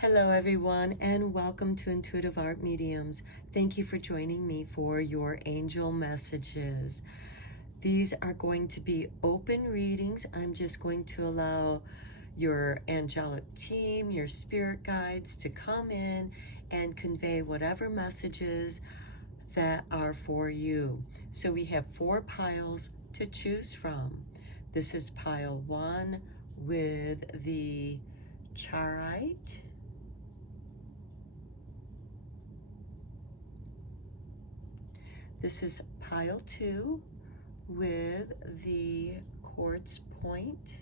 Hello everyone, and welcome to Intuitive Art Mediums. Thank you for joining me for your angel messages. These are going to be open readings. I'm just going to allow your angelic team, your spirit guides to come in and convey whatever messages that are for you. So we have 4 piles to choose from. This is pile 1 with the Charite. This is pile 2 with the quartz point.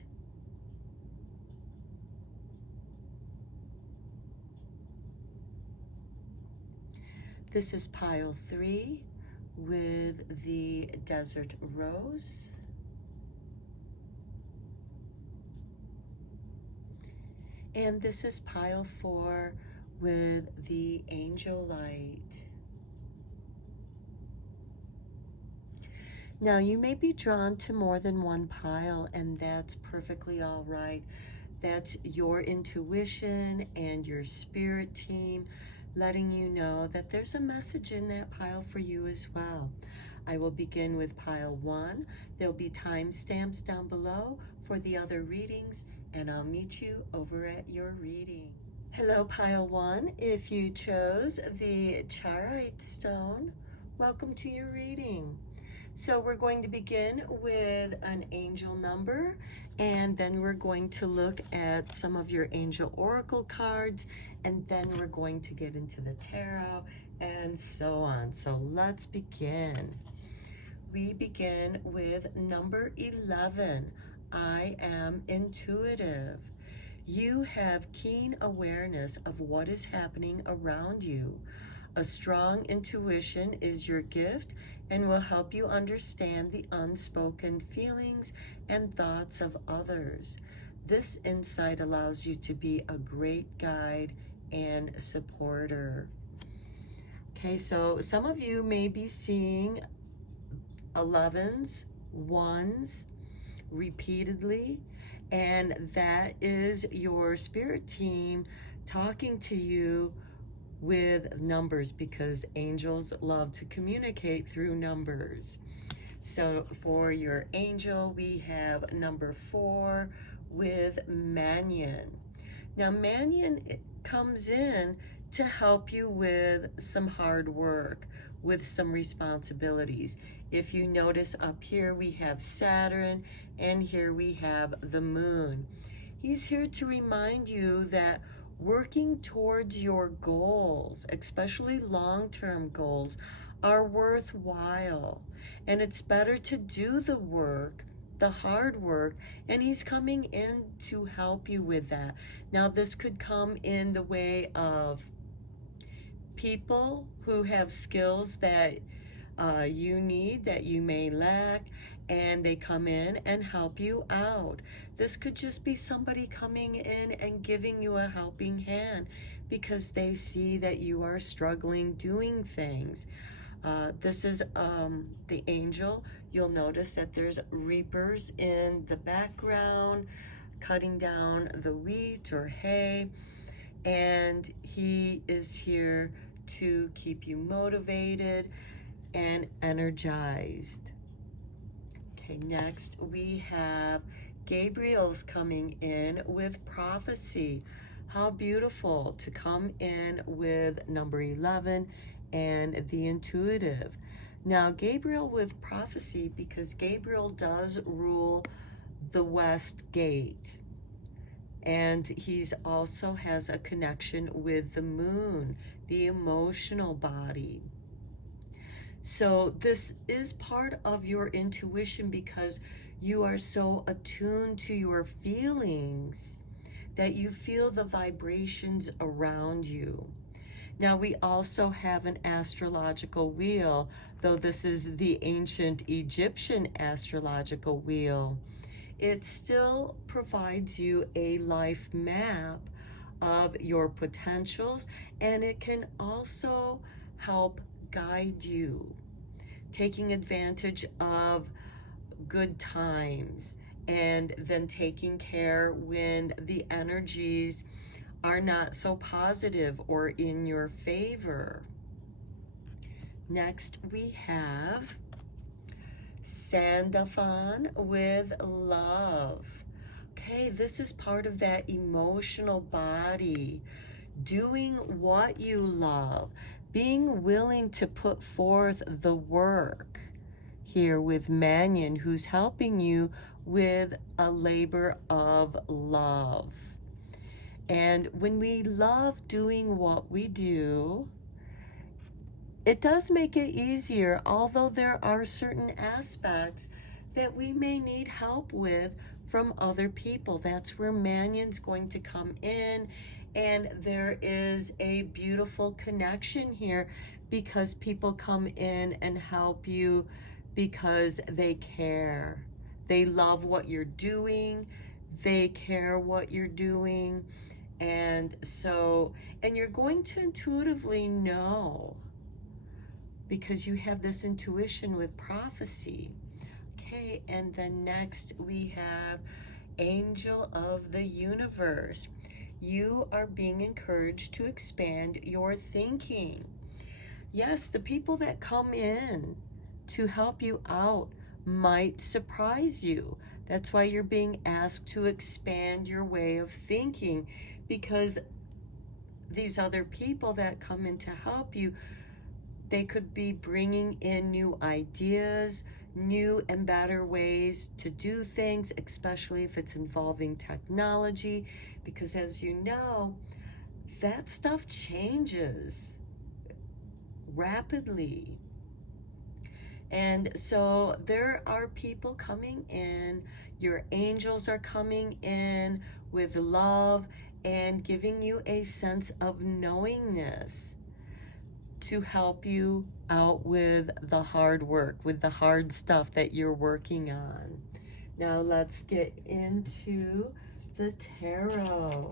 This is pile 3 with the desert rose. And this is pile 4 with the angel light. Now, you may be drawn to more than one pile, and that's perfectly all right. That's your intuition and your spirit team letting you know that there's a message in that pile for you as well. I will begin with pile 1. There'll be timestamps down below for the other readings, and I'll meet you over at your reading. Hello, pile 1. If you chose the Charite stone, welcome to your reading. So we're going to begin with an angel number, and then we're going to look at some of your angel oracle cards, and then we're going to get into the tarot and so on. So let's begin. We begin with number 11. I am intuitive. You have keen awareness of what is happening around you. A strong intuition is your gift and will help you understand the unspoken feelings and thoughts of others. This insight allows you to be a great guide and supporter. Okay, so some of you may be seeing 11s, 1s repeatedly, and that is your spirit team talking to you with numbers, because angels love to communicate through numbers. So for your angel, we have number 4 with Mannion. Now Mannion comes in to help you with some hard work, with some responsibilities. If you notice up here, we have Saturn, and here we have the moon. He's here to remind you that working towards your goals, especially long-term goals, are worthwhile. And it's better to do the work, the hard work, and he's coming in to help you with that. Now, this could come in the way of people who have skills that you need, that you may lack, and they come in and help you out. This could just be somebody coming in and giving you a helping hand because they see that you are struggling doing things. This is the angel. You'll notice that there's reapers in the background cutting down the wheat or hay, and he is here to keep you motivated and energized. Okay, next we have Gabriel's coming in with prophecy. How beautiful to come in with number 11 and the intuitive. Now Gabriel with prophecy, because Gabriel does rule the west gate, and he's also has a connection with the moon, the emotional body. So this is part of your intuition, because you are so attuned to your feelings that you feel the vibrations around you. Now we also have an astrological wheel, though this is the ancient Egyptian astrological wheel. It still provides you a life map of your potentials, and it can also help guide you, taking advantage of good times and then taking care when the energies are not so positive or in your favor. Next, we have Sandalphon with love. Okay, this is part of that emotional body. Doing what you love, being willing to put forth the work. Here with Mannion, who's helping you with a labor of love. And when we love doing what we do, it does make it easier, although there are certain aspects that we may need help with from other people. That's where Mannion's going to come in, and there is a beautiful connection here because people come in and help you because they care. They love what you're doing. They care what you're doing. And you're going to intuitively know because you have this intuition with prophecy. Okay, and then next we have Angel of the Universe. You are being encouraged to expand your thinking. Yes, the people that come in to help you out might surprise you. That's why you're being asked to expand your way of thinking, because these other people that come in to help you, they could be bringing in new ideas, new and better ways to do things, especially if it's involving technology, because as you know, that stuff changes rapidly. And so there are people coming in, your angels are coming in with love and giving you a sense of knowingness to help you out with the hard work, with the hard stuff that you're working on. Now let's get into the tarot.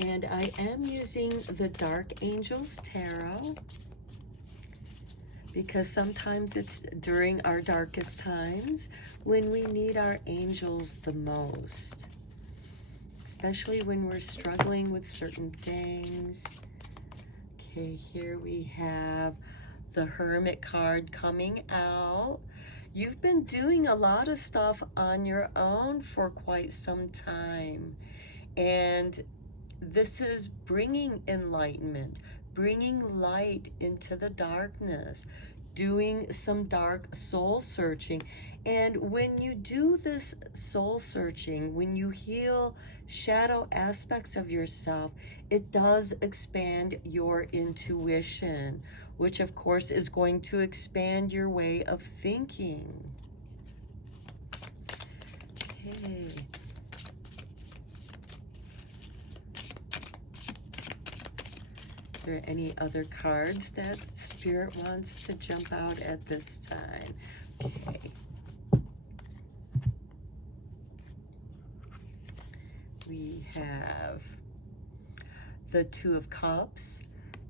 And I am using the Dark Angels Tarot because sometimes it's during our darkest times when we need our angels the most, especially when we're struggling with certain things. Okay, here we have the Hermit card coming out. You've been doing a lot of stuff on your own for quite some time, and this is bringing enlightenment, bringing light into the darkness, doing some dark soul searching. And when you do this soul searching, when you heal shadow aspects of yourself, it does expand your intuition, which of course is going to expand your way of thinking. Okay. Are there any other cards that Spirit wants to jump out at this time? Okay. We have the Two of Cups.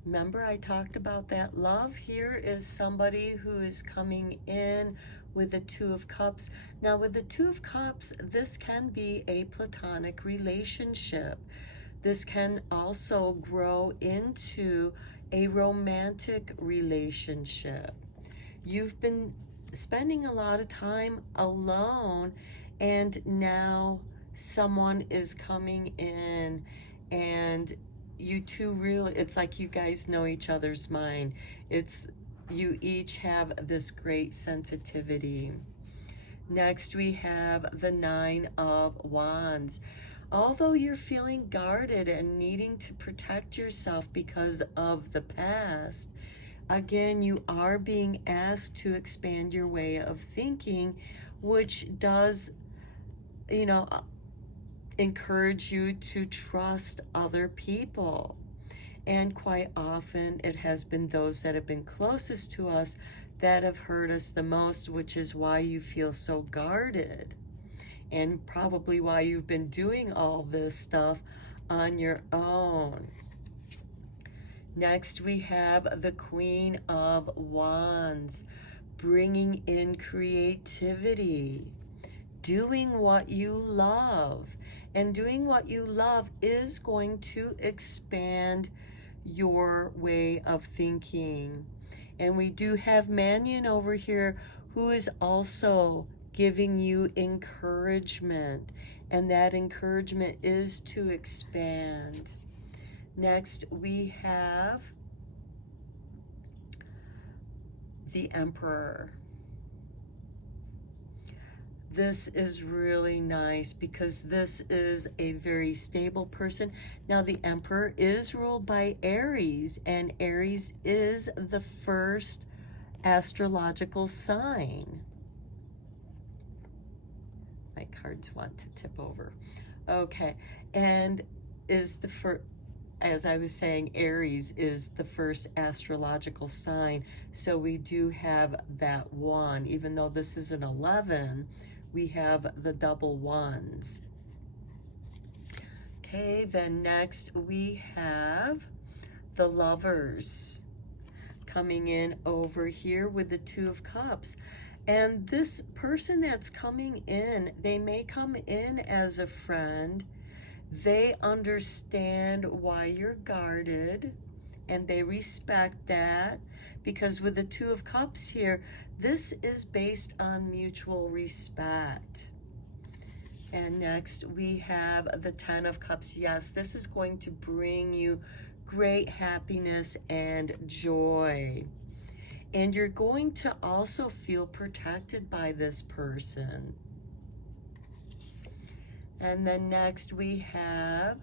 Remember I talked about that love? Here is somebody who is coming in with the Two of Cups. Now with the Two of Cups, this can be a platonic relationship. This can also grow into a romantic relationship. You've been spending a lot of time alone, and now someone is coming in, and you two really, it's like you guys know each other's mind. You each have this great sensitivity. Next, we have the Nine of Wands. Although you're feeling guarded and needing to protect yourself because of the past, again, you are being asked to expand your way of thinking, which does, encourage you to trust other people. And quite often, it has been those that have been closest to us that have hurt us the most, which is why you feel so guarded. And probably why you've been doing all this stuff on your own. Next, we have the Queen of Wands. bringing in creativity, doing what you love. And doing what you love is going to expand your way of thinking. And we do have Mannion over here who is also giving you encouragement. And that encouragement is to expand. Next, we have the Emperor. This is really nice because this is a very stable person. Now, the Emperor is ruled by Aries, and Aries is the first astrological sign. My cards want to tip over. Okay, and is the first, as I was saying, Aries is the first astrological sign. So we do have that 1, even though this is an 11. We have the double 1s. Okay, then next we have the Lovers coming in over here with the 2 of Cups. And this person that's coming in, they may come in as a friend. They understand why you're guarded, and they respect that, because with the 2 of Cups here, this is based on mutual respect. And next we have the 10 of Cups. Yes, this is going to bring you great happiness and joy. And you're going to also feel protected by this person. And then next we have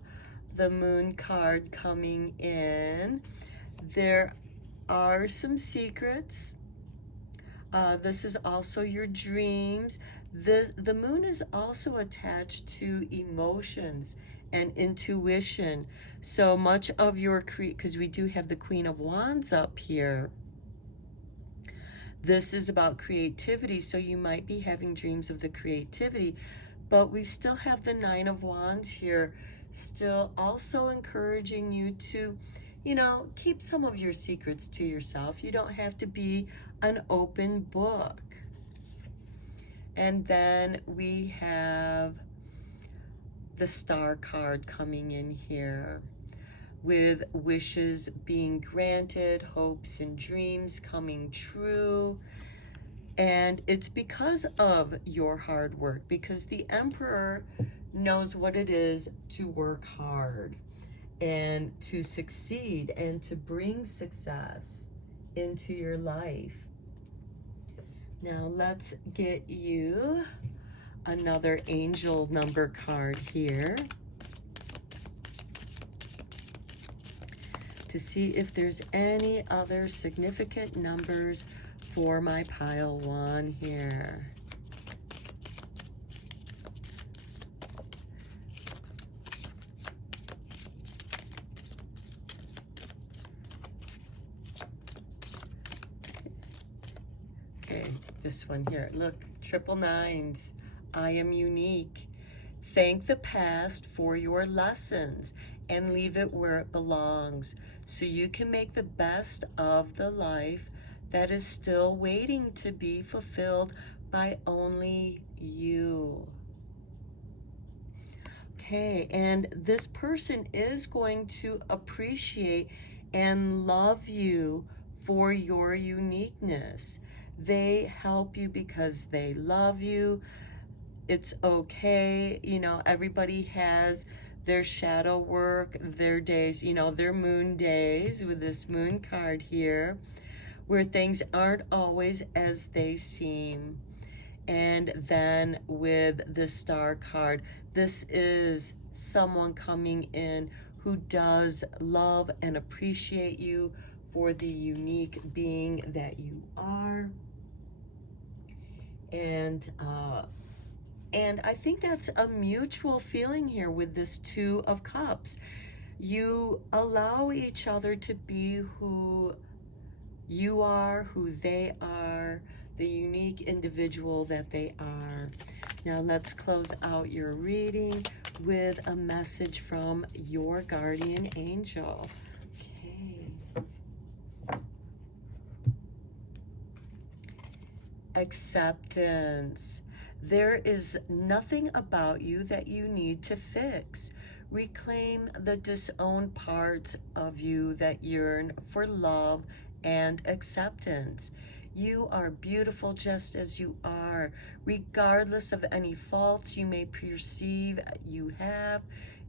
the Moon card coming in. There are some secrets. This is also your dreams. The Moon is also attached to emotions and intuition. So much of your because we do have the Queen of Wands up here. This is about creativity, so you might be having dreams of the creativity, but we still have the 9 of Wands here, still also encouraging you to, keep some of your secrets to yourself. You don't have to be an open book. And then we have the Star card coming in here with wishes being granted, hopes and dreams coming true. And it's because of your hard work, because the Emperor knows what it is to work hard and to succeed and to bring success into your life. Now let's get you another angel number card here to see if there's any other significant numbers for my pile 1 here. Okay, this one here. Look, 999s. I am unique. Thank the past for your lessons and leave it where it belongs, so you can make the best of the life that is still waiting to be fulfilled by only you. Okay, and this person is going to appreciate and love you for your uniqueness. They help you because they love you. It's okay, everybody has their shadow work, their days, their moon days with this Moon card here, where things aren't always as they seem. And then with the Star card, this is someone coming in who does love and appreciate you for the unique being that you are. And I think that's a mutual feeling here with this 2 of Cups. You allow each other to be who you are, who they are, the unique individual that they are. Now let's close out your reading with a message from your guardian angel. Okay. Acceptance. There is nothing about you that you need to fix. Reclaim the disowned parts of you that yearn for love and acceptance. You are beautiful just as you are, regardless of any faults you may perceive you have.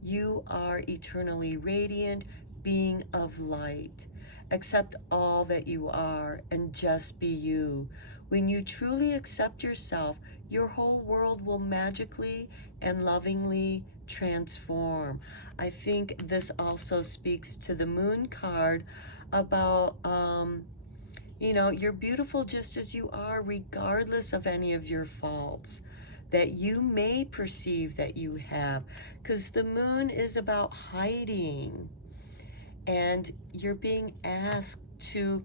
You are eternally radiant, being of light. Accept all that you are and just be you. When you truly accept yourself, your whole world will magically and lovingly transform. I think this also speaks to the moon card about, you're beautiful just as you are, regardless of any of your faults that you may perceive that you have. Because the moon is about hiding, and you're being asked to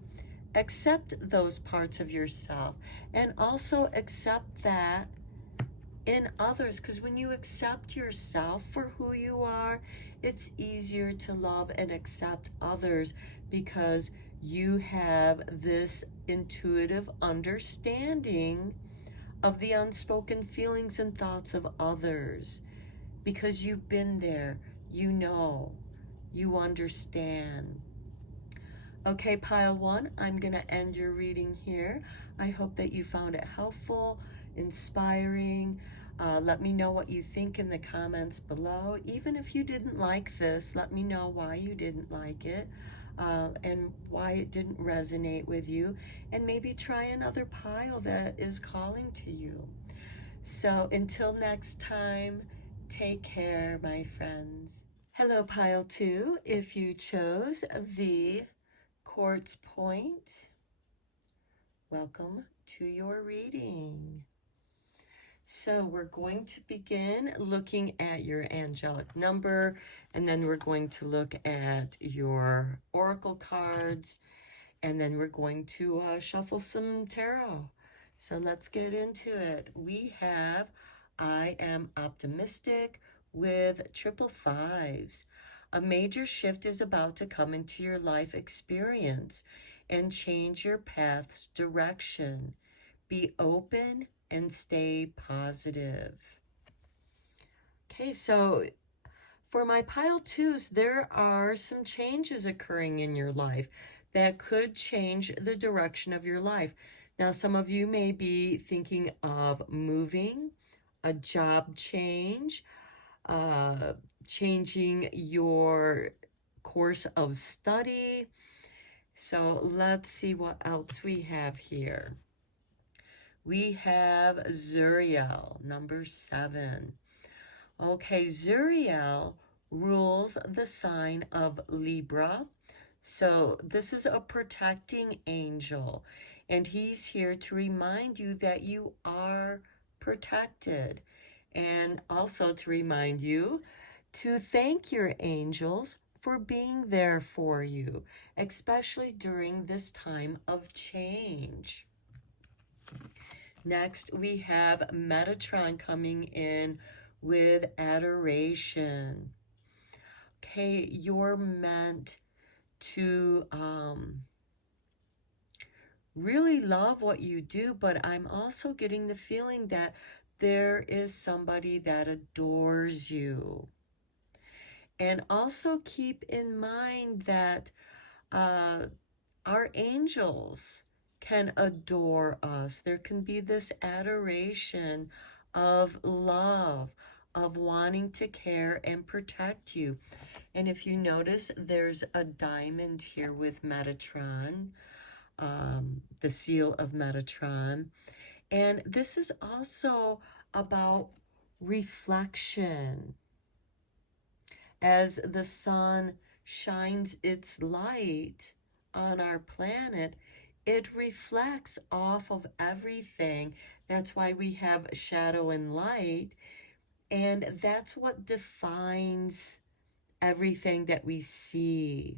accept those parts of yourself and also accept that in others, because when you accept yourself for who you are, it's easier to love and accept others because you have this intuitive understanding of the unspoken feelings and thoughts of others, because you've been there, you understand. Okay, pile one, I'm going to end your reading here. I hope that you found it helpful, inspiring. Let me know what you think in the comments below. Even if you didn't like this, let me know why you didn't like it, and why it didn't resonate with you. And maybe try another pile that is calling to you. So until next time, take care, my friends. Hello, pile two. If you chose the Quartz Point, welcome to your reading. So we're going to begin looking at your angelic number, and then we're going to look at your oracle cards, and then we're going to shuffle some tarot. So let's get into it. We have I am optimistic with triple fives. A major shift is about to come into your life experience and change your path's direction. Be open and stay positive. Okay, so for my pile twos, there are some changes occurring in your life that could change the direction of your life. Now, some of you may be thinking of moving, a job change, changing your course of study. So let's see what else we have here. We have Zuriel, number 7. Okay, Zuriel rules the sign of Libra. So this is a protecting angel, and he's here to remind you that you are protected, and also to remind you to thank your angels for being there for you, especially during this time of change. Next, we have Metatron coming in with adoration. Okay, you're meant to really love what you do, but I'm also getting the feeling that there is somebody that adores you. And also keep in mind that our angels can adore us. There can be this adoration of love, of wanting to care and protect you. And if you notice, there's a diamond here with Metatron, the seal of Metatron. And this is also about reflection. As the sun shines its light on our planet, it reflects off of everything. That's why we have shadow and light, and that's what defines everything that we see.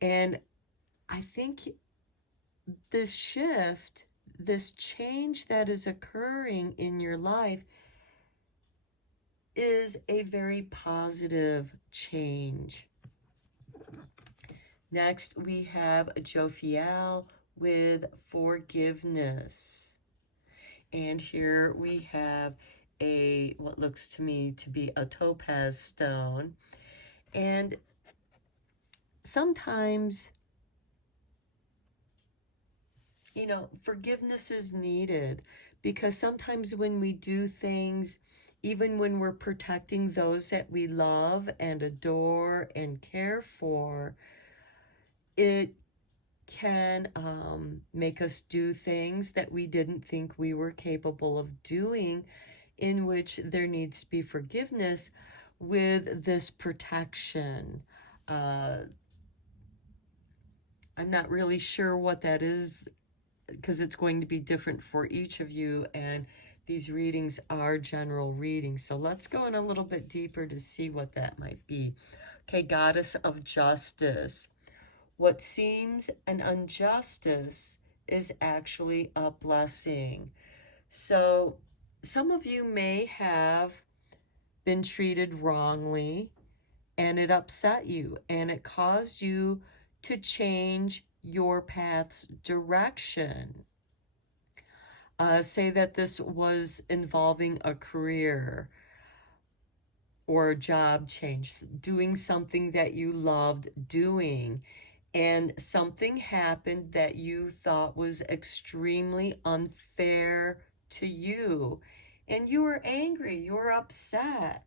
And I think this shift, this change that is occurring in your life is a very positive change. Next, we have Jophiel with forgiveness. And here we have what looks to me to be a topaz stone. And sometimes, forgiveness is needed, because sometimes when we do things, even when we're protecting those that we love and adore and care for, it can make us do things that we didn't think we were capable of doing, in which there needs to be forgiveness with this protection. I'm not really sure what that is, because it's going to be different for each of you, and these readings are general readings. So let's go in a little bit deeper to see what that might be. Okay, Goddess of Justice. What seems an injustice is actually a blessing. So some of you may have been treated wrongly, and it upset you, and it caused you to change your path's direction. Say that this was involving a career or a job change, doing something that you loved doing, and something happened that you thought was extremely unfair to you, and you were angry, you were upset,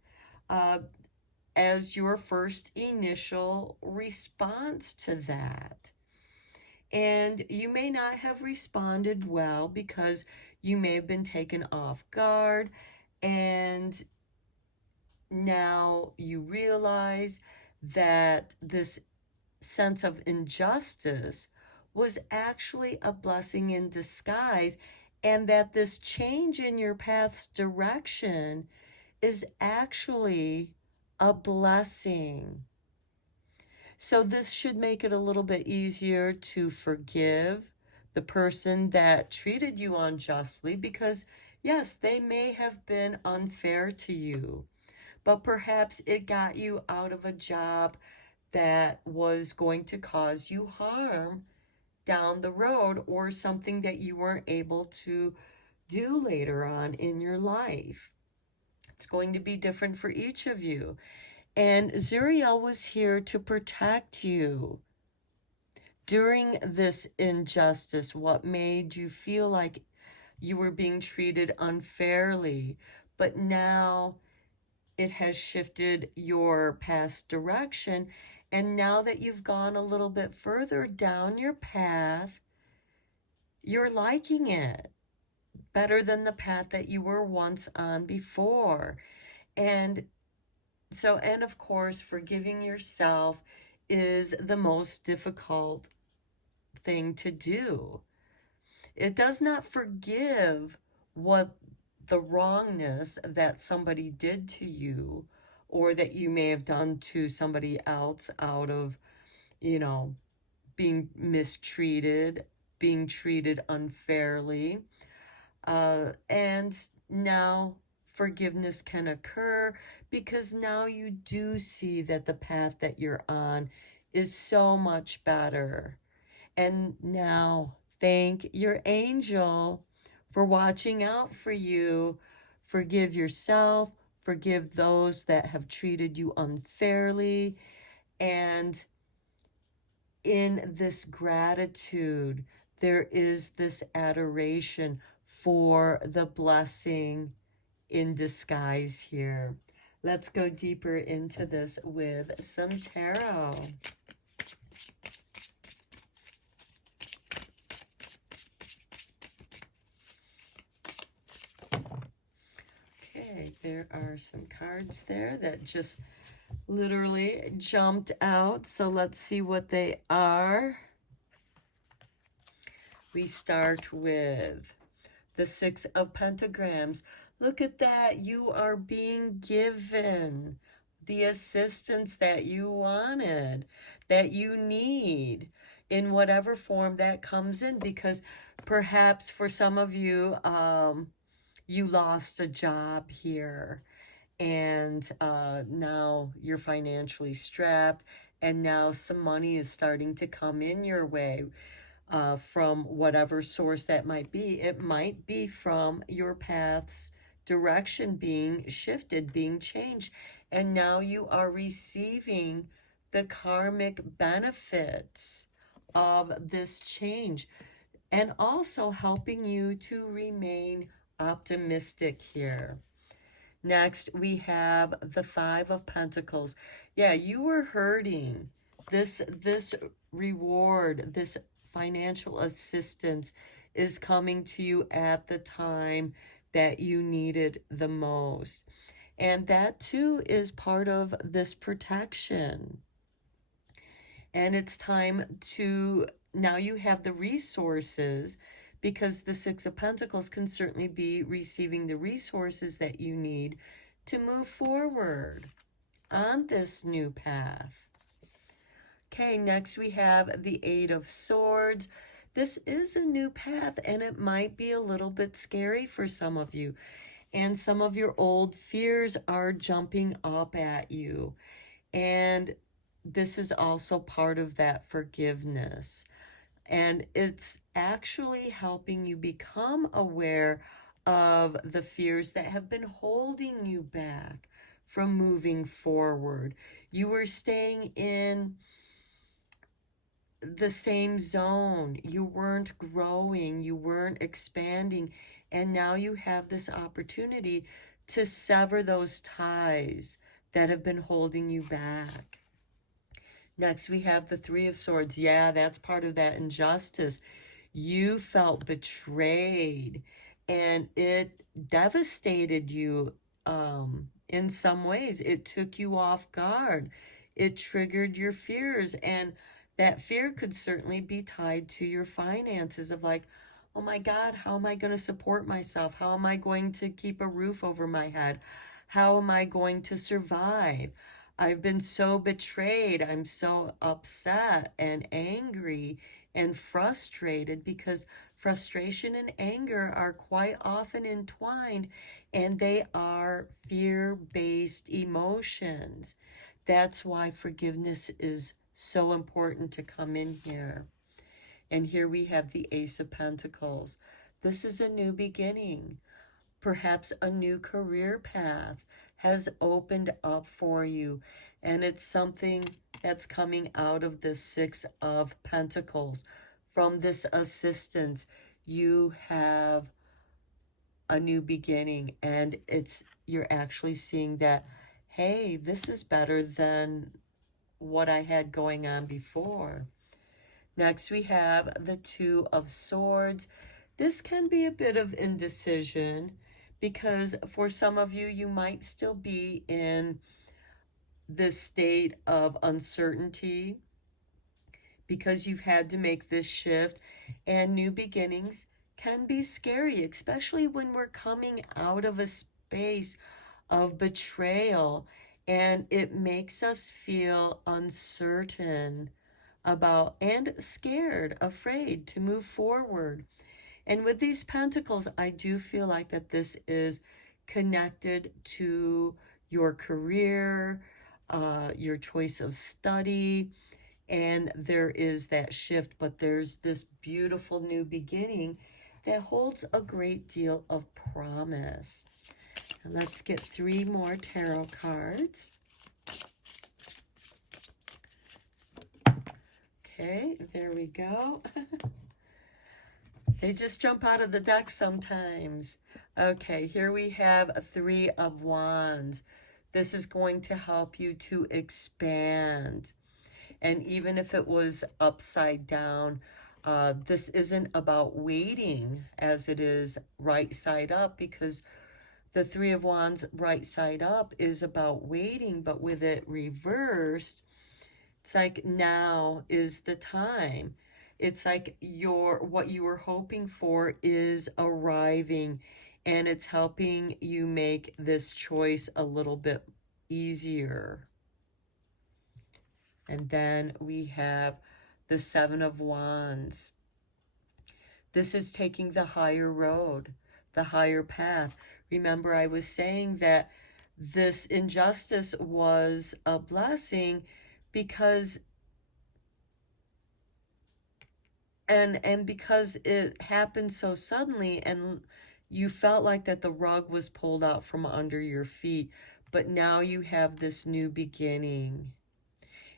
as your first initial response to that. And you may not have responded well, because you may have been taken off guard, and now you realize that this sense of injustice was actually a blessing in disguise, and that this change in your path's direction is actually a blessing. So this should make it a little bit easier to forgive the person that treated you unjustly, because yes, they may have been unfair to you, but perhaps it got you out of a job that was going to cause you harm down the road, or something that you weren't able to do later on in your life. It's going to be different for each of you. And Zuriel was here to protect you during this injustice, what made you feel like you were being treated unfairly. But now it has shifted your path's direction. And now that you've gone a little bit further down your path, you're liking it better than the path that you were once on before. And so, and of course, forgiving yourself is the most difficult thing to do. It does not forgive what the wrongness that somebody did to you, or that you may have done to somebody else out of, being mistreated, being treated unfairly. And now forgiveness can occur, because now you do see that the path that you're on is so much better. And now thank your angel for watching out for you. Forgive yourself, forgive those that have treated you unfairly, and in this gratitude, there is this adoration for the blessing in disguise here. Let's go deeper into this with some tarot. Okay, there are some cards there that just literally jumped out. So let's see what they are. We start with the Six of Pentagrams. Look at that. You are being given the assistance that you wanted, that you need, in whatever form that comes in, because perhaps for some of you, you lost a job here, and now you're financially strapped, and now some money is starting to come in your way. from whatever source that might be. It might be from your path's direction being shifted, being changed, and now you are receiving the karmic benefits of this change, and also helping you to remain optimistic here. Next, we have the Five of Pentacles. Yeah, you were hurting. This reward, this financial assistance is coming to you at the time that you need it the most. And that too is part of this protection. And it's time to, now you have the resources, because the Six of Pentacles can certainly be receiving the resources that you need to move forward on this new path. Okay, next we have the Eight of Swords. This is a new path, and it might be a little bit scary for some of you. And some of your old fears are jumping up at you. And this is also part of that forgiveness. And it's actually helping you become aware of the fears that have been holding you back from moving forward. You were staying in the same zone. You weren't growing, you weren't expanding, and now you have this opportunity to sever those ties that have been holding you back. Next, we have the Three of Swords. Yeah, that's part of that injustice. You felt betrayed, and it devastated you in some ways. It took you off guard. It triggered your fears, and that fear could certainly be tied to your finances of like, oh my God, how am I going to support myself? How am I going to keep a roof over my head? How am I going to survive? I've been so betrayed. I'm so upset and angry and frustrated, because frustration and anger are quite often entwined, and they are fear-based emotions. That's why forgiveness is so important to come in here. And here we have the Ace of Pentacles. This is a new beginning. Perhaps a new career path has opened up for you, and it's something that's coming out of the Six of Pentacles. From this assistance, you have a new beginning, and you're actually seeing that, hey, this is better than what I had going on before. Next, we have the Two of Swords. This can be a bit of indecision, because for some of you, you might still be in this state of uncertainty because you've had to make this shift, and new beginnings can be scary, especially when we're coming out of a space of betrayal, and it makes us feel uncertain about and scared, afraid to move forward. And with these pentacles, I do feel like that this is connected to your career, your choice of study, and there is that shift, but there's this beautiful new beginning that holds a great deal of promise. And let's get 3 more tarot cards. Okay, there we go. They just jump out of the deck sometimes. Okay, here we have 3 of Wands. This is going to help you to expand. And even if it was upside down, this isn't about waiting as it is right side up, because the 3 of Wands right side up is about waiting, but with it reversed, it's like now is the time. It's like what you were hoping for is arriving, and it's helping you make this choice a little bit easier. And then we have the 7 of Wands. This is taking the higher road, the higher path. Remember, I was saying that this injustice was a blessing because And because it happened so suddenly, and you felt like that the rug was pulled out from under your feet, but now you have this new beginning.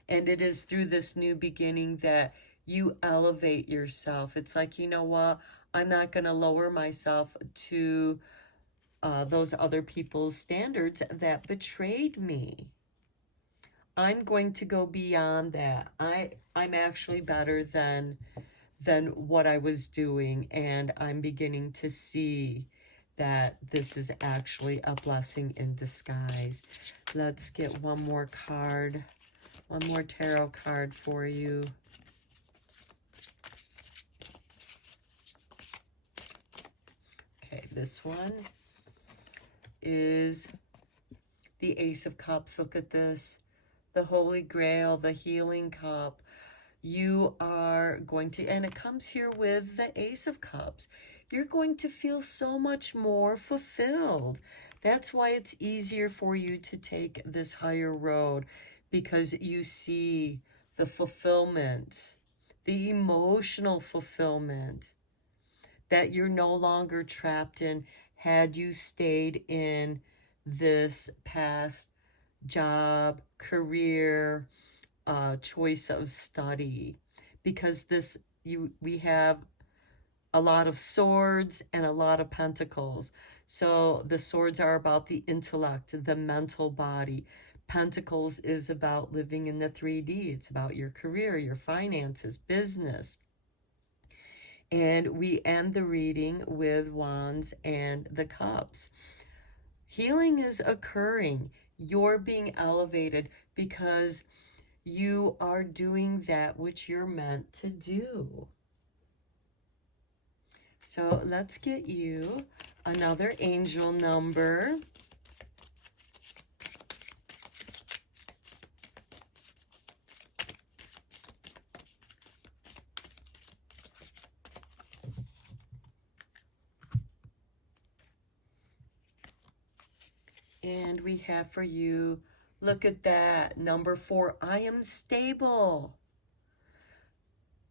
And it is through this new beginning that you elevate yourself. It's like, you know what? I'm not going to lower myself to those other people's standards that betrayed me. I'm going to go beyond that. I'm actually better than what I was doing, and I'm beginning to see that this is actually a blessing in disguise. Let's get one more card, one more tarot card for you. Okay, this one is the Ace of Cups. Look at this. The Holy Grail, the healing cup. You are going to, and it comes here with the Ace of Cups, you're going to feel so much more fulfilled. That's why it's easier for you to take this higher road, because you see the fulfillment, the emotional fulfillment that you're no longer trapped in had you stayed in this past job, career, choice of study. Because we have a lot of swords and a lot of pentacles. So the swords are about the intellect, the mental body. Pentacles is about living in the 3D. It's about your career, your finances, business. And we end the reading with Wands and the Cups. Healing is occurring. You're being elevated because you are doing that which you're meant to do. So let's get you another angel number. And we have for you, look at that, number 4, I am stable.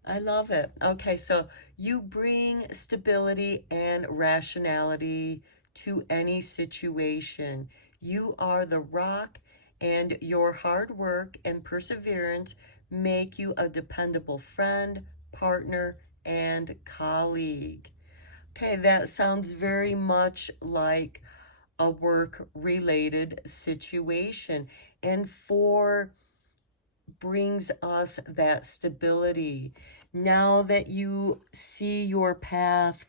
I love it. Okay, so you bring stability and rationality to any situation. You are the rock, and your hard work and perseverance make you a dependable friend, partner, and colleague. Okay, that sounds very much like a work-related situation. And 4 brings us that stability. Now that you see your path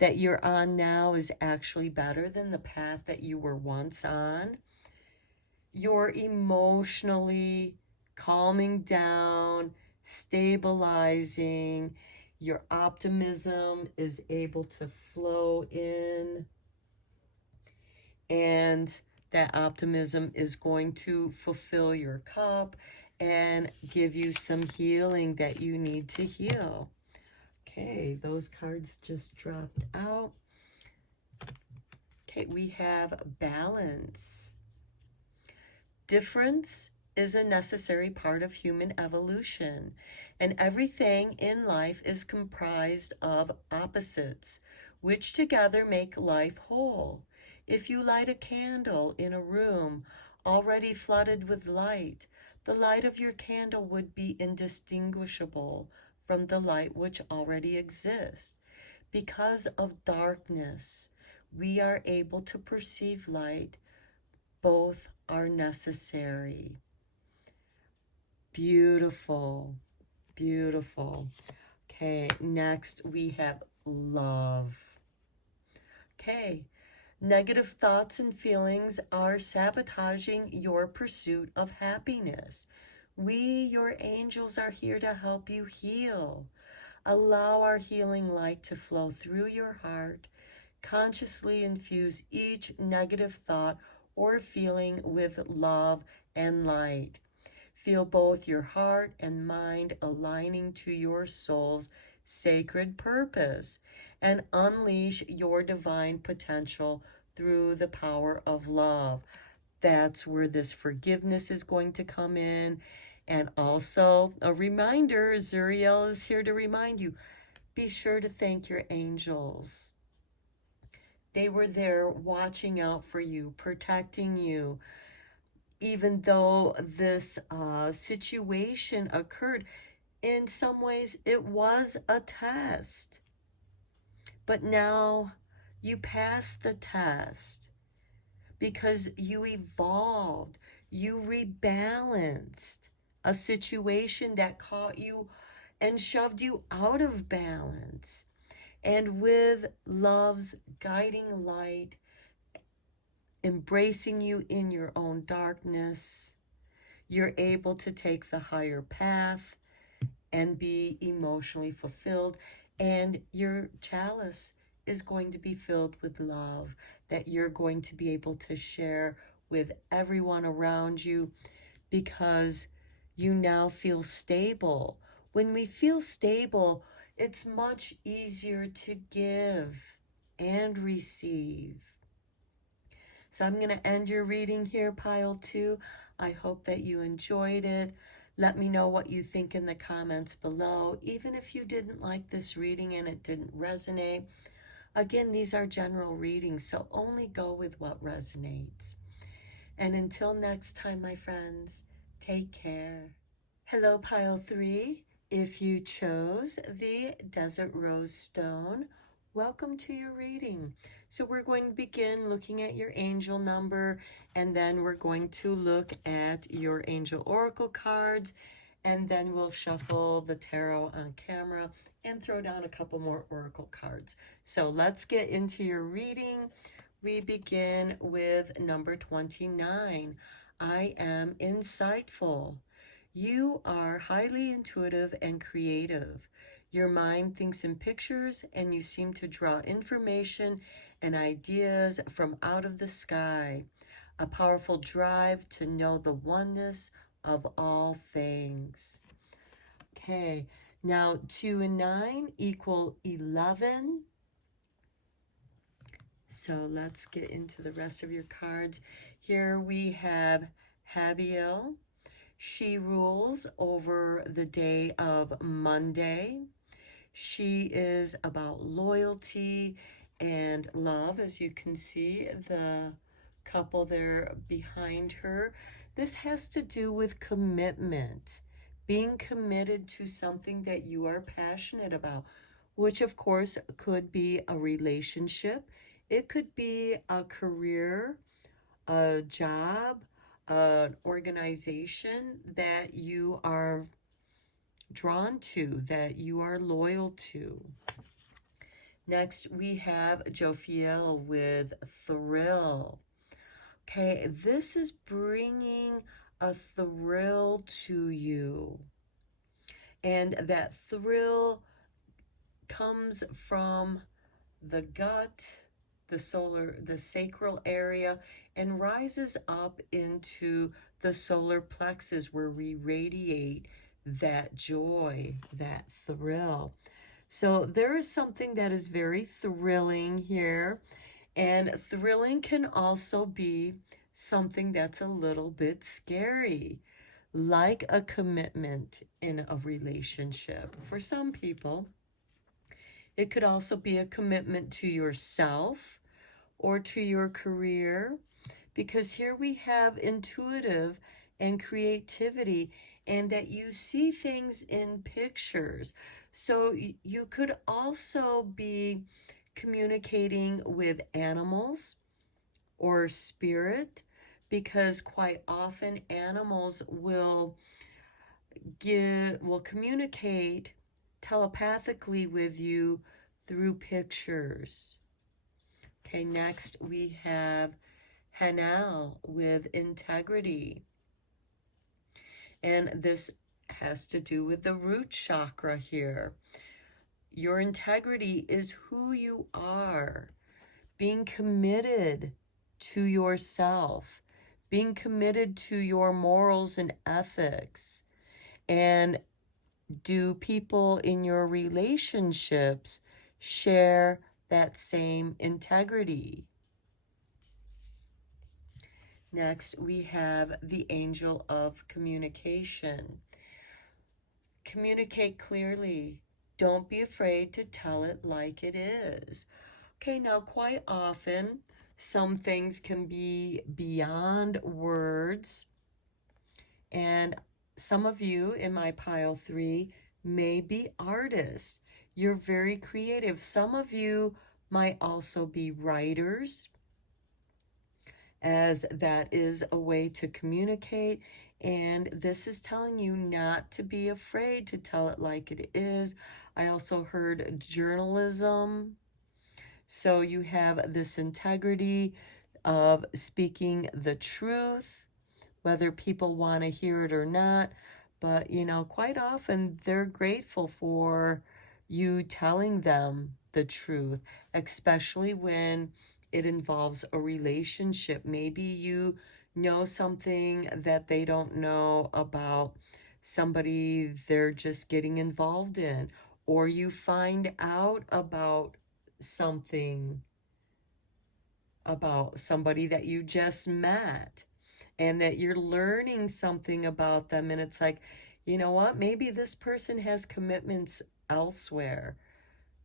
that you're on now is actually better than the path that you were once on, you're emotionally calming down, stabilizing, your optimism is able to flow in, and that optimism is going to fulfill your cup and give you some healing that you need to heal. Okay, those cards just dropped out. Okay, we have balance. Difference is a necessary part of human evolution, and everything in life is comprised of opposites, which together make life whole. If you light a candle in a room already flooded with light, the light of your candle would be indistinguishable from the light which already exists. Because of darkness, we are able to perceive light. Both are necessary. Beautiful, beautiful. Okay, next we have love. Okay, negative thoughts and feelings are sabotaging your pursuit of happiness. We, your angels, are here to help you heal. Allow our healing light to flow through your heart. Consciously infuse each negative thought or feeling with love and light. Feel both your heart and mind aligning to your soul's sacred purpose, and unleash your divine potential through the power of love. That's where this forgiveness is going to come in, And also a reminder, Zuriel is here to remind you, be sure to thank your angels. They were there watching out for you, protecting you. Even though this situation occurred, in some ways it was a test. But now you passed the test because you evolved, you rebalanced a situation that caught you and shoved you out of balance. And with love's guiding light, embracing you in your own darkness, you're able to take the higher path and be emotionally fulfilled. And your chalice is going to be filled with love that you're going to be able to share with everyone around you, because you now feel stable. When we feel stable, it's much easier to give and receive. So I'm going to end your reading here, pile 2. I hope that you enjoyed it. Let me know what you think in the comments below. Even if you didn't like this reading and it didn't resonate, again, these are general readings, so only go with what resonates. And until next time, my friends, take care. Hello, pile 3. If you chose the Desert Rose Stone, welcome to your reading. So we're going to begin looking at your angel number, and then we're going to look at your angel oracle cards, and then we'll shuffle the tarot on camera and throw down a couple more oracle cards. So let's get into your reading. We begin with number 29. I am insightful. You are highly intuitive and creative. Your mind thinks in pictures, and you seem to draw information and ideas from out of the sky. A powerful drive to know the oneness of all things. Okay, now 2 and 9 equal 11. So let's get into the rest of your cards. Here we have Habiel. She rules over the day of Monday. She is about loyalty and love. As you can see, the couple there behind her. This has to do with commitment, being committed to something that you are passionate about, which of course could be a relationship. It could be a career, a job, an organization that you are drawn to, that you are loyal to. Next, we have Jophiel with Thrill. Okay, this is bringing a thrill to you. And that thrill comes from the gut, the sacral area, and rises up into the solar plexus, where we radiate that joy, that thrill. So there is something that is very thrilling here, and thrilling can also be something that's a little bit scary, like a commitment in a relationship. For some people, it could also be a commitment to yourself or to your career, because here we have intuitive and creativity, and that you see things in pictures. So you could also be communicating with animals or spirit, because quite often animals will communicate telepathically with you through pictures. Okay, next we have Hanel with integrity. And this has to do with the root chakra here. Your integrity is who you are. Being committed to yourself. Being committed to your morals and ethics. And do people in your relationships share that same integrity? Next, we have the angel of communication. Communicate clearly. Don't be afraid to tell it like it is. Okay, now quite often, some things can be beyond words, and some of you in my pile 3 may be artists. You're very creative. Some of you might also be writers, as that is a way to communicate. And this is telling you not to be afraid to tell it like it is. I also heard journalism. So you have this integrity of speaking the truth, whether people want to hear it or not. But, you know, quite often they're grateful for you telling them the truth, especially when it involves a relationship. Maybe you know something that they don't know about somebody they're just getting involved in, or you find out about something about somebody that you just met and that you're learning something about them, and it's like, you know what, maybe this person has commitments elsewhere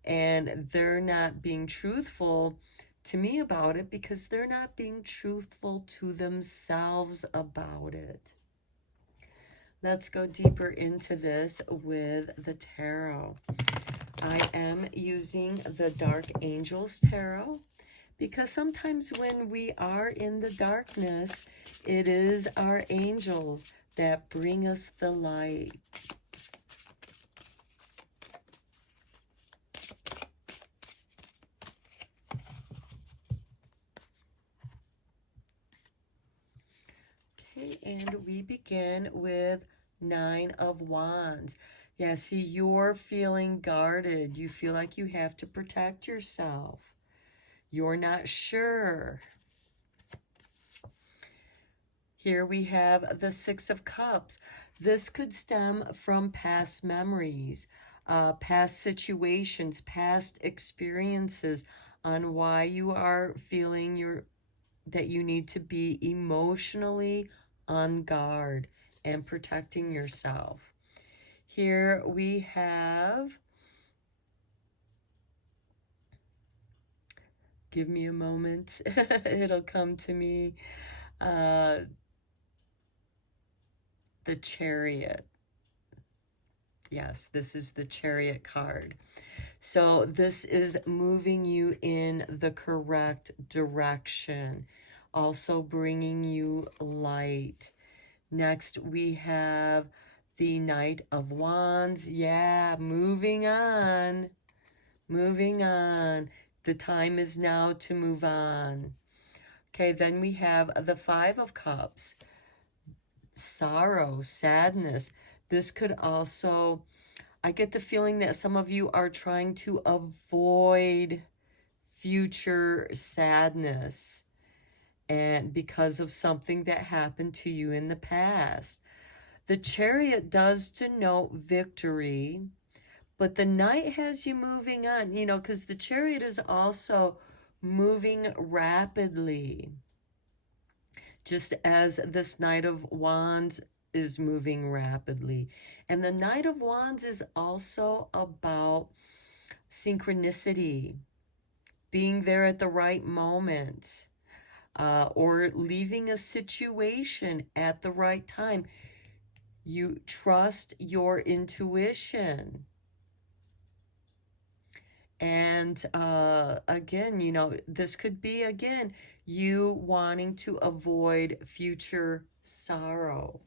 and they're not being truthful to me about it because they're not being truthful to themselves about it. Let's go deeper into this with the tarot. I am using the Dark Angels Tarot because sometimes when we are in the darkness, it is our angels that bring us the light. Okay, and we begin with 9 of Wands. Yeah, see, you're feeling guarded. You feel like you have to protect yourself. You're not sure. Here we have the 6 of Cups. This could stem from past memories, past situations, past experiences on why you are feeling that you need to be emotionally on guard and protecting yourself. Here we have, give me a moment, it'll come to me, the Chariot. Yes, this is the Chariot card. So this is moving you in the correct direction, also bringing you light. Next, we have the Knight of Wands. Yeah, moving on. Moving on. The time is now to move on. Okay, then we have the 5 of Cups. Sorrow, sadness. This could also, I get the feeling that some of you are trying to avoid future sadness, and because of something that happened to you in the past. The Chariot does denote victory, but the Knight has you moving on, you know, because the Chariot is also moving rapidly, just as this Knight of Wands is moving rapidly. And the Knight of Wands is also about synchronicity, being there at the right moment, or leaving a situation at the right time. You trust your intuition. And again, you know, this could be, again, you wanting to avoid future sorrow.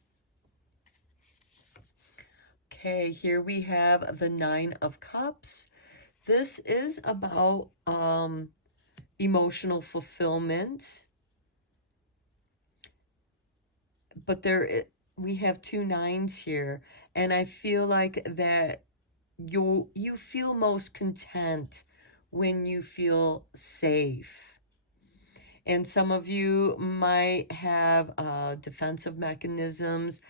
Okay, here we have the 9 of Cups. This is about emotional fulfillment. But we have 2 9s here, and I feel like that you feel most content when you feel safe. And some of you might have defensive mechanisms,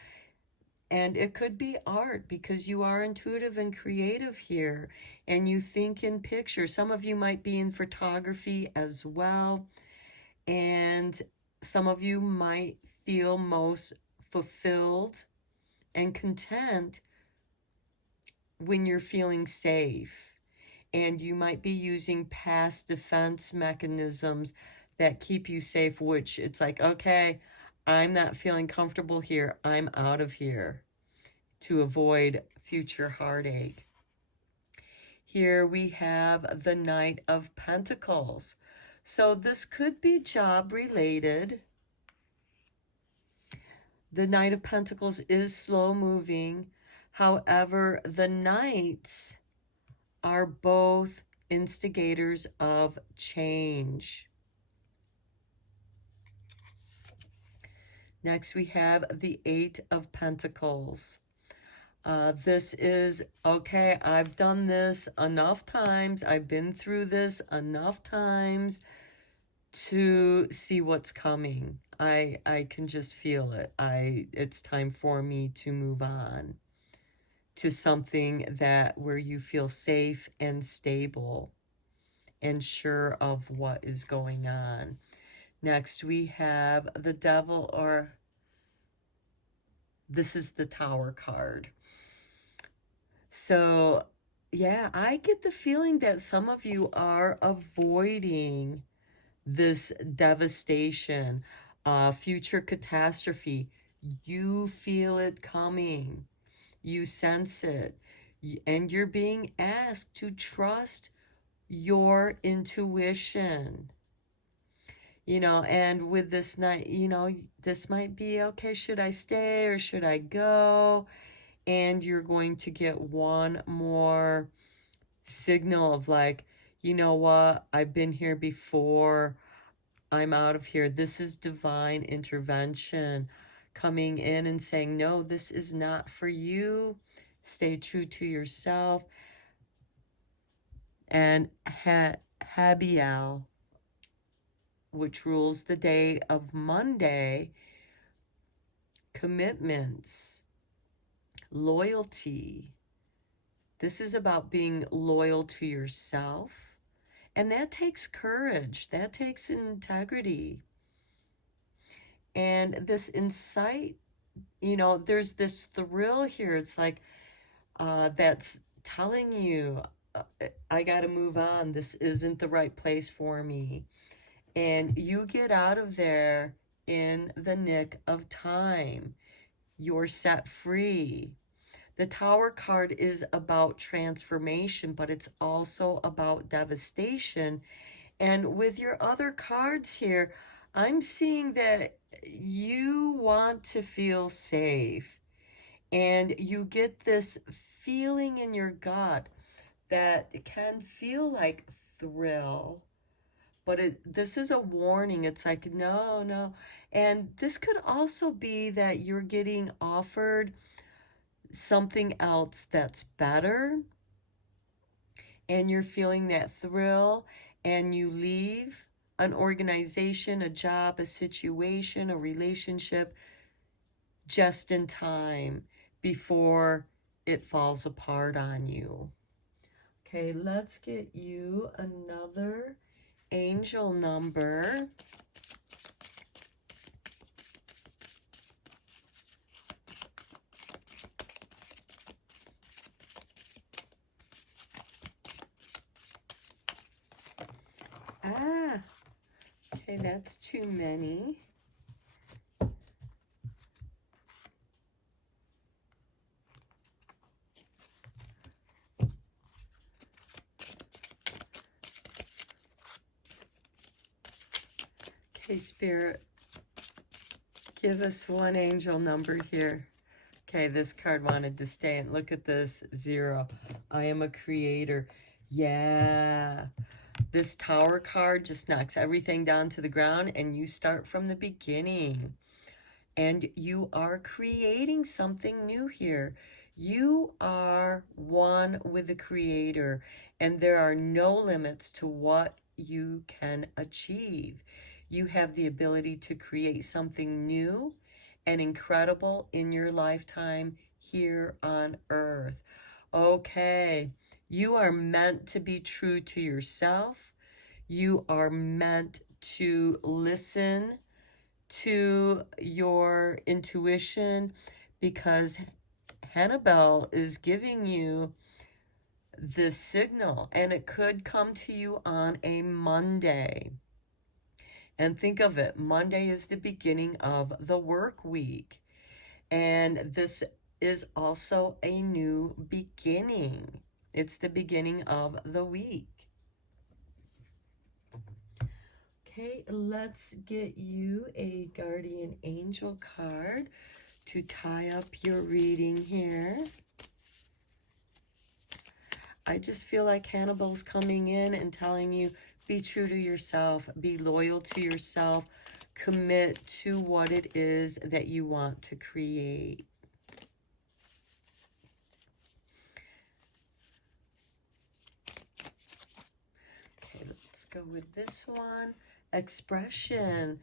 and it could be art because you are intuitive and creative here, and you think in pictures. Some of you might be in photography as well, and some of you might feel most fulfilled and content when you're feeling safe. And you might be using past defense mechanisms that keep you safe, which it's like, okay, I'm not feeling comfortable here. I'm out of here, to avoid future heartache. Here we have the Knight of Pentacles. So this could be job related. The Knight of Pentacles is slow moving. However, the Knights are both instigators of change. Next, we have the Eight of Pentacles. This is, okay, I've done this enough times. I've been through this enough times to see what's coming. I can just feel it. It's time for me to move on to something that where you feel safe and stable and sure of what is going on. Next, we have the Devil, or this is the Tower card. So, yeah, I get the feeling that some of you are avoiding this devastation, future catastrophe. You feel it coming. You sense it. And you're being asked to trust your intuition. You know, and with this night, you know, this might be, okay, should I stay or should I go? And you're going to get one more signal of like, you know what, I've been here before. I'm out of here. This is divine intervention coming in and saying, no, this is not for you. Stay true to yourself. And Habial, which rules the day of Monday, commitments, loyalty. This is about being loyal to yourself. And that takes courage. That takes integrity. And this insight, you know, there's this thrill here. It's like, that's telling you, I got to move on. This isn't the right place for me. And you get out of there in the nick of time. You're set free. The Tower card is about transformation, but it's also about devastation. And with your other cards here, I'm seeing that you want to feel safe. And you get this feeling in your gut that can feel like thrill. But this is a warning. It's like, no, no. And this could also be that you're getting offered something else that's better. And you're feeling that thrill. And you leave an organization, a job, a situation, a relationship just in time before it falls apart on you. Okay, let's get you another angel number. Okay, that's too many. Okay, Spirit, give us one angel number here. Okay, this card wanted to stay, and look at this, 0. I am a creator. Yeah. This Tower card just knocks everything down to the ground, and you start from the beginning. And you are creating something new here. You are one with the Creator, and there are no limits to what you can achieve. You have the ability to create something new and incredible in your lifetime here on earth. Okay, you are meant to be true to yourself. You are meant to listen to your intuition, because Hannibal is giving you this signal, and it could come to you on a Monday. And think of it, Monday is the beginning of the work week. And this is also a new beginning. It's the beginning of the week. Okay, let's get you a guardian angel card to tie up your reading here. I just feel like Hannibal's coming in and telling you, be true to yourself, be loyal to yourself, commit to what it is that you want to create. Okay, let's go with this one. Expression.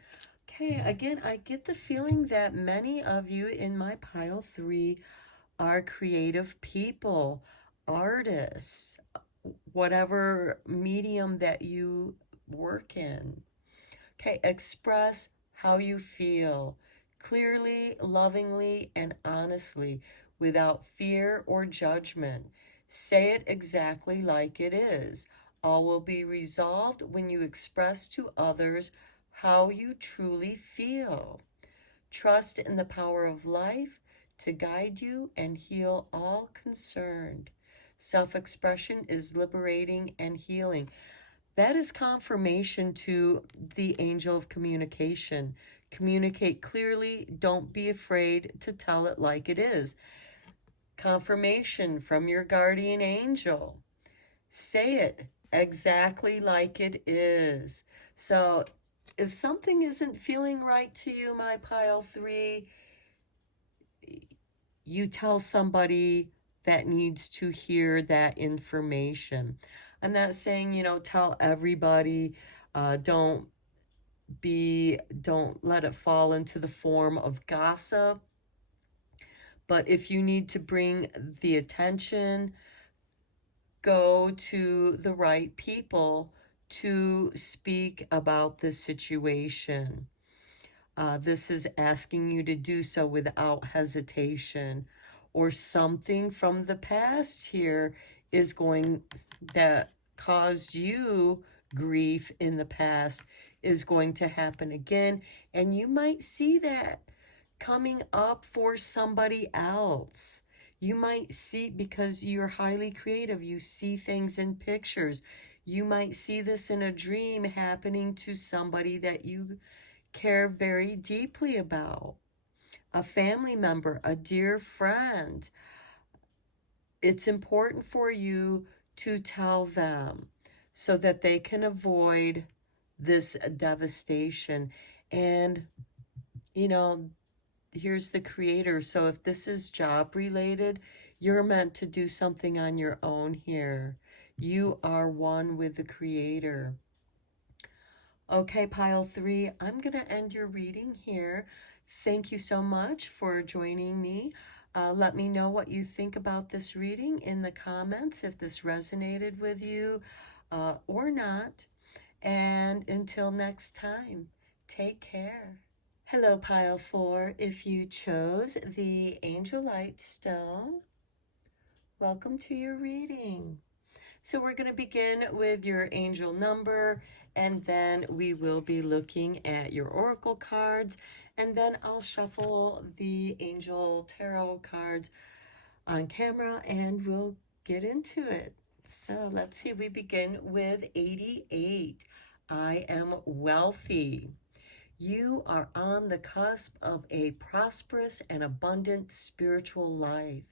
Okay, again, I get the feeling that many of you in my pile 3 are creative people, artists, whatever medium that you work in. Okay, express how you feel clearly, lovingly, and honestly, without fear or judgment. Say it exactly like it is. All will be resolved when you express to others how you truly feel. Trust in the power of life to guide you and heal all concerned. Self-expression is liberating and healing. That is confirmation to the angel of communication. Communicate clearly. Don't be afraid to tell it like it is. Confirmation from your guardian angel. Say it exactly like it is. So if something isn't feeling right to you, my pile 3, you tell somebody that needs to hear that information. I'm not saying, tell everybody. Don't let it fall into the form of gossip. But if you need to bring the attention, go to the right people to speak about the situation. This is asking you to do so without hesitation, or something from the past here is that caused you grief in the past is going to happen again. And you might see that coming up for somebody else. You might see, because you're highly creative, you see things in pictures. You might see this in a dream happening to somebody that you care very deeply about, a family member, a dear friend. It's important for you to tell them so that they can avoid this devastation. And, here's the creator. So if this is job related, you're meant to do something on your own here. You are one with the creator. Okay, pile 3, I'm going to end your reading here. Thank you so much for joining me. Let me know what you think about this reading in the comments, if this resonated with you or not. And until next time, take care. Hello, pile 4. If you chose the Angel Light Stone, welcome to your reading. So we're going to begin with your angel number, and then we will be looking at your oracle cards, and then I'll shuffle the angel tarot cards on camera and we'll get into it. So let's see, we begin with 88. I am wealthy. You are on the cusp of a prosperous and abundant spiritual life.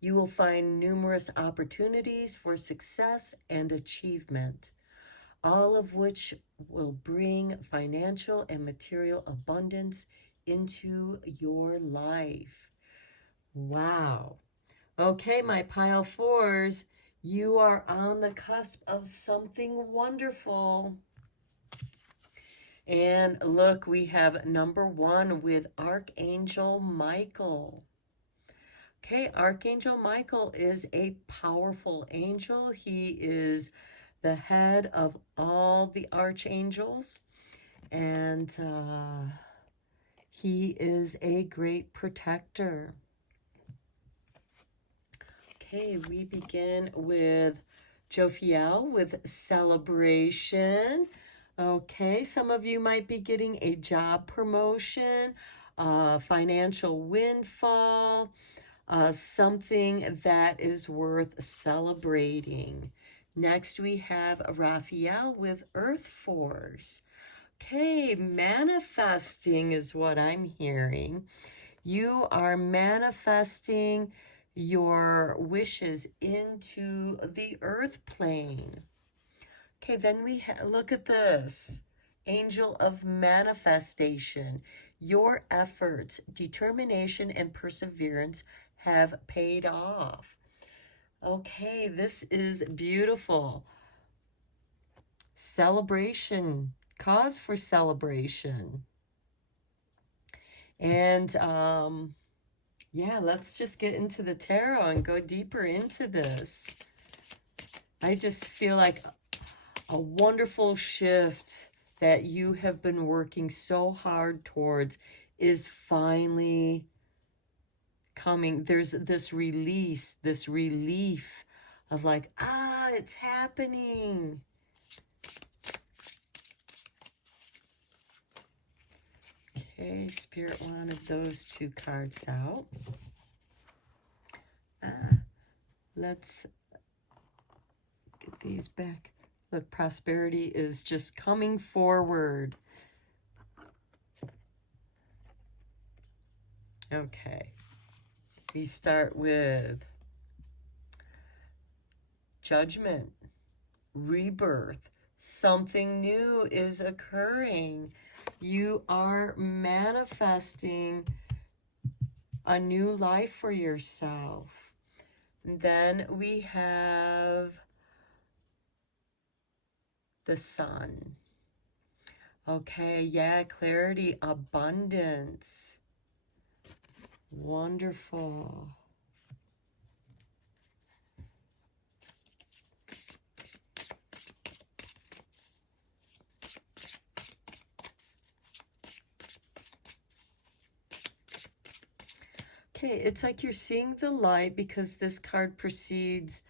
You will find numerous opportunities for success and achievement, all of which will bring financial and material abundance into your life. Wow. Okay, my pile 4s, you are on the cusp of something wonderful. And look, we have number 1 with Archangel Michael. Okay, Archangel Michael is a powerful angel. He is the head of all the archangels. And He is a great protector. Okay, we begin with Jophiel with celebration. Okay, some of you might be getting a job promotion, financial windfall, something that is worth celebrating. Next, we have Raphael with Earth Force. Okay, manifesting is what I'm hearing. You are manifesting your wishes into the earth plane. Okay, then we look at this. Angel of manifestation. Your efforts, determination, and perseverance have paid off. Okay, this is beautiful. Celebration, cause for celebration. And yeah, let's just get into the tarot and go deeper into this. I just feel like a wonderful shift that you have been working so hard towards is finally coming. There's this release, this relief of like, it's happening. Okay, Spirit wanted those two cards out. Let's get these back. Look, prosperity is just coming forward. Okay, we start with judgment, rebirth. Something new is occurring. You are manifesting a new life for yourself. Then we have the sun. Okay, yeah, clarity, abundance. Wonderful. Okay, it's like you're seeing the light because this card precedes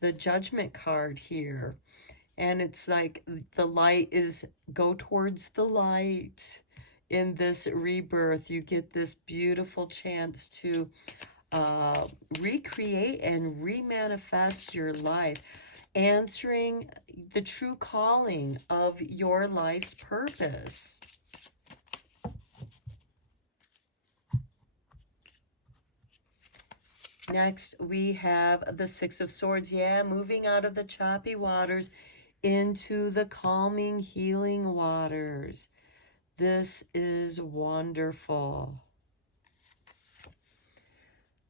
the judgment card here. And it's like the light is, go towards the light. In this rebirth, you get this beautiful chance to recreate and remanifest your life, answering the true calling of your life's purpose. Next, we have the Six of Swords. Yeah, moving out of the choppy waters into the calming, healing waters. This is wonderful.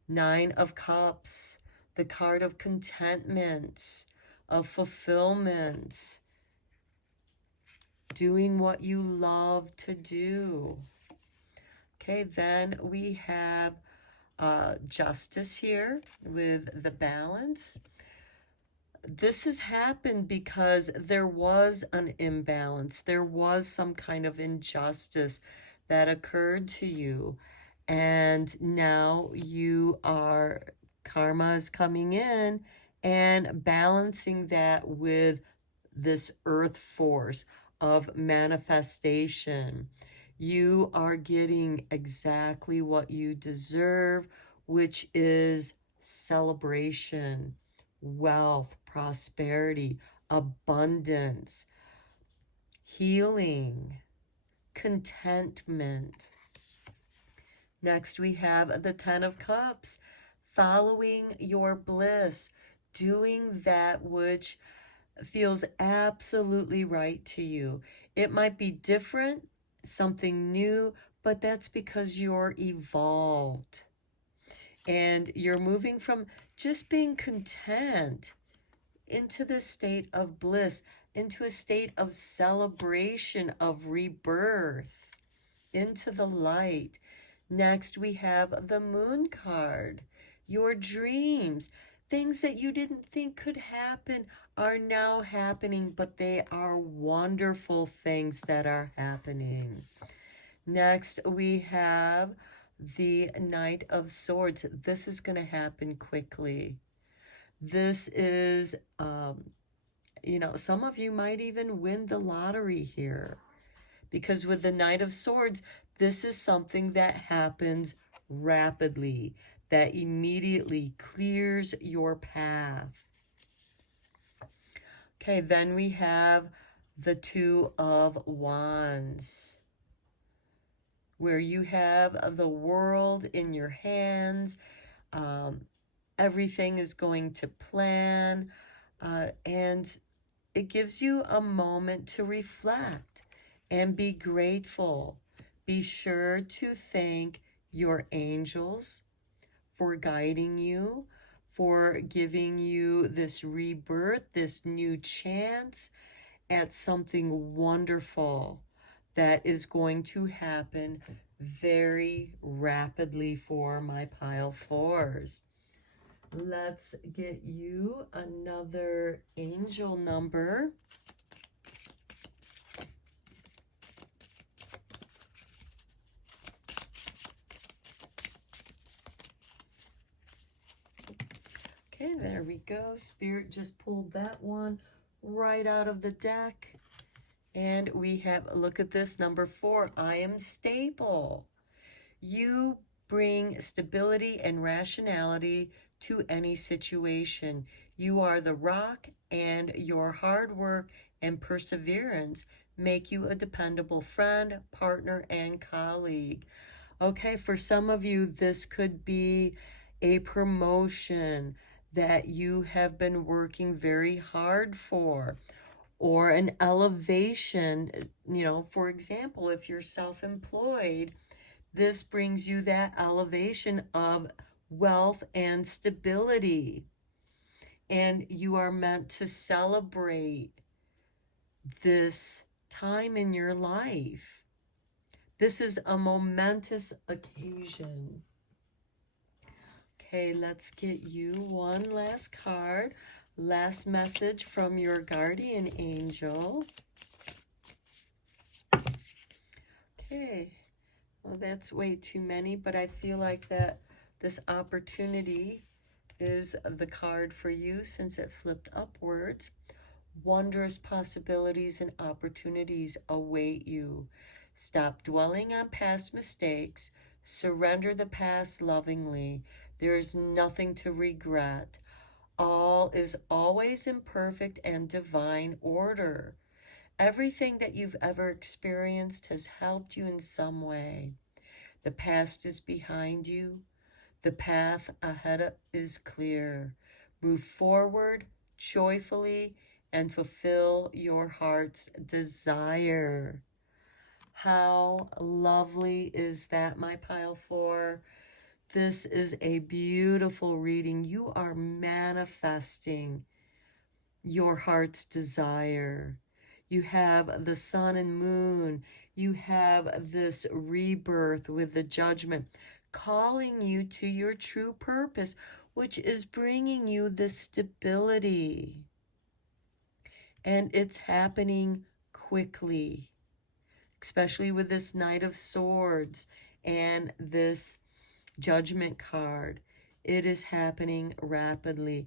Nine of Cups, the card of contentment, of fulfillment, doing what you love to do. Okay, then we have justice here with the balance. This has happened because there was an imbalance. There was some kind of injustice that occurred to you. And now karma is coming in and balancing that with this earth force of manifestation. You are getting exactly what you deserve, which is celebration, wealth, prosperity, abundance, healing, contentment. Next, we have the Ten of Cups, following your bliss, doing that which feels absolutely right to you. It might be different, something new, but that's because you're evolved. And you're moving from just being content into this state of bliss, into a state of celebration, of rebirth, into the light. Next, we have the Moon card. Your dreams, things that you didn't think could happen are now happening, but they are wonderful things that are happening. Next, we have the Knight of Swords. This is going to happen quickly. This is, some of you might even win the lottery here. Because with the Knight of Swords, this is something that happens rapidly, that immediately clears your path. Okay, then we have the Two of Wands, where you have the world in your hands. Everything is going to plan, and it gives you a moment to reflect and be grateful. Be sure to thank your angels for guiding you, for giving you this rebirth, this new chance at something wonderful that is going to happen very rapidly for my pile fours. Let's get you another angel number. Okay, there we go. Spirit just pulled that one right out of the deck. And we have, look at this, number 4, I am stable. You bring stability and rationality to any situation. You are the rock, and your hard work and perseverance make you a dependable friend, partner, and colleague. Okay, for some of you, this could be a promotion that you have been working very hard for, or an elevation. For example, if you're self-employed, this brings you that elevation of wealth and stability. And you are meant to celebrate this time in your life. This is a momentous occasion. Okay, let's get you one last card. Last message from your guardian angel. Okay, well, that's way too many, but I feel like that this opportunity is the card for you since it flipped upwards. Wondrous possibilities and opportunities await you. Stop dwelling on past mistakes. Surrender the past lovingly. There is nothing to regret. All is always in perfect and divine order. Everything that you've ever experienced has helped you in some way. The past is behind you. The path ahead is clear. Move forward joyfully and fulfill your heart's desire. How lovely is that, my pile 4? This is a beautiful reading. You are manifesting your heart's desire. You have the sun and moon. You have this rebirth with the judgment, calling you to your true purpose, which is bringing you this stability. And it's happening quickly, especially with this Knight of Swords and this Judgment card. It is happening rapidly.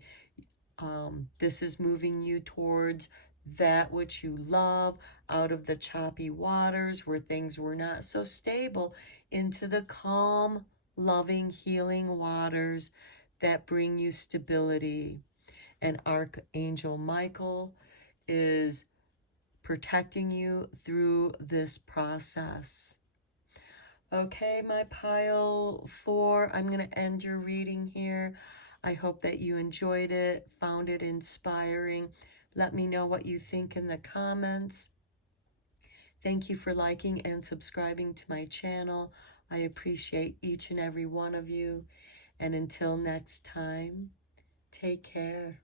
This is moving you towards that which you love, out of the choppy waters where things were not so stable, into the calm, loving, healing waters that bring you stability. And Archangel Michael is protecting you through this process. Okay, my pile 4, I'm going to end your reading here. I hope that you enjoyed it, found it inspiring. Let me know what you think in the comments. Thank you for liking and subscribing to my channel. I appreciate each and every one of you. And until next time, take care.